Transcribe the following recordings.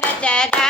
da da da da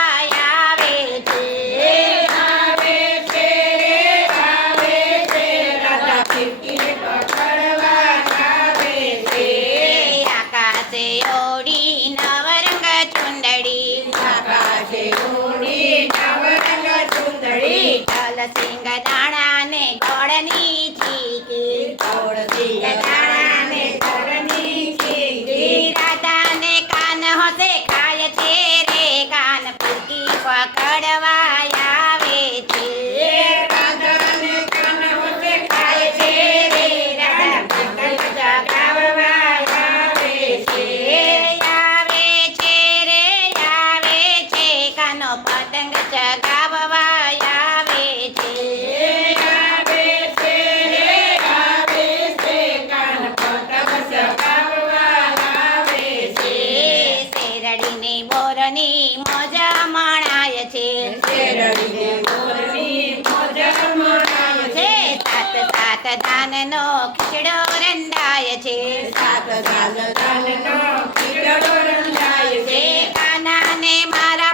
સાતધાનનો ખીડો રંડાય છે. સાતધાનનો ખીચડો રંધાય છે. કાનાને મારા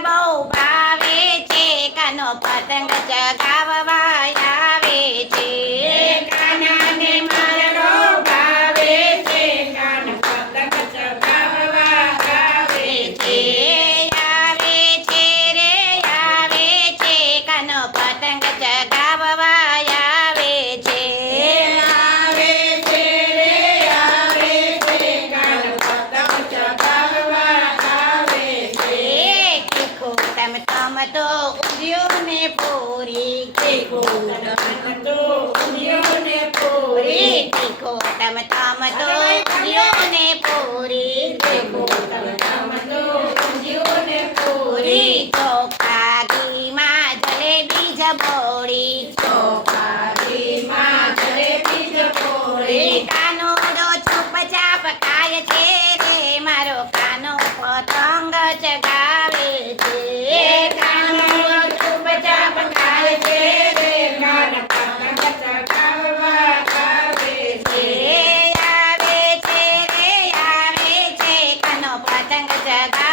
તો ઉદ્યોગને પૂરી તીખો તમ તો ઉદ્યોગને પૂરી તીખો તમ તમ તો ઉદ્યોગને પૂરી તીખો தங்கச்ச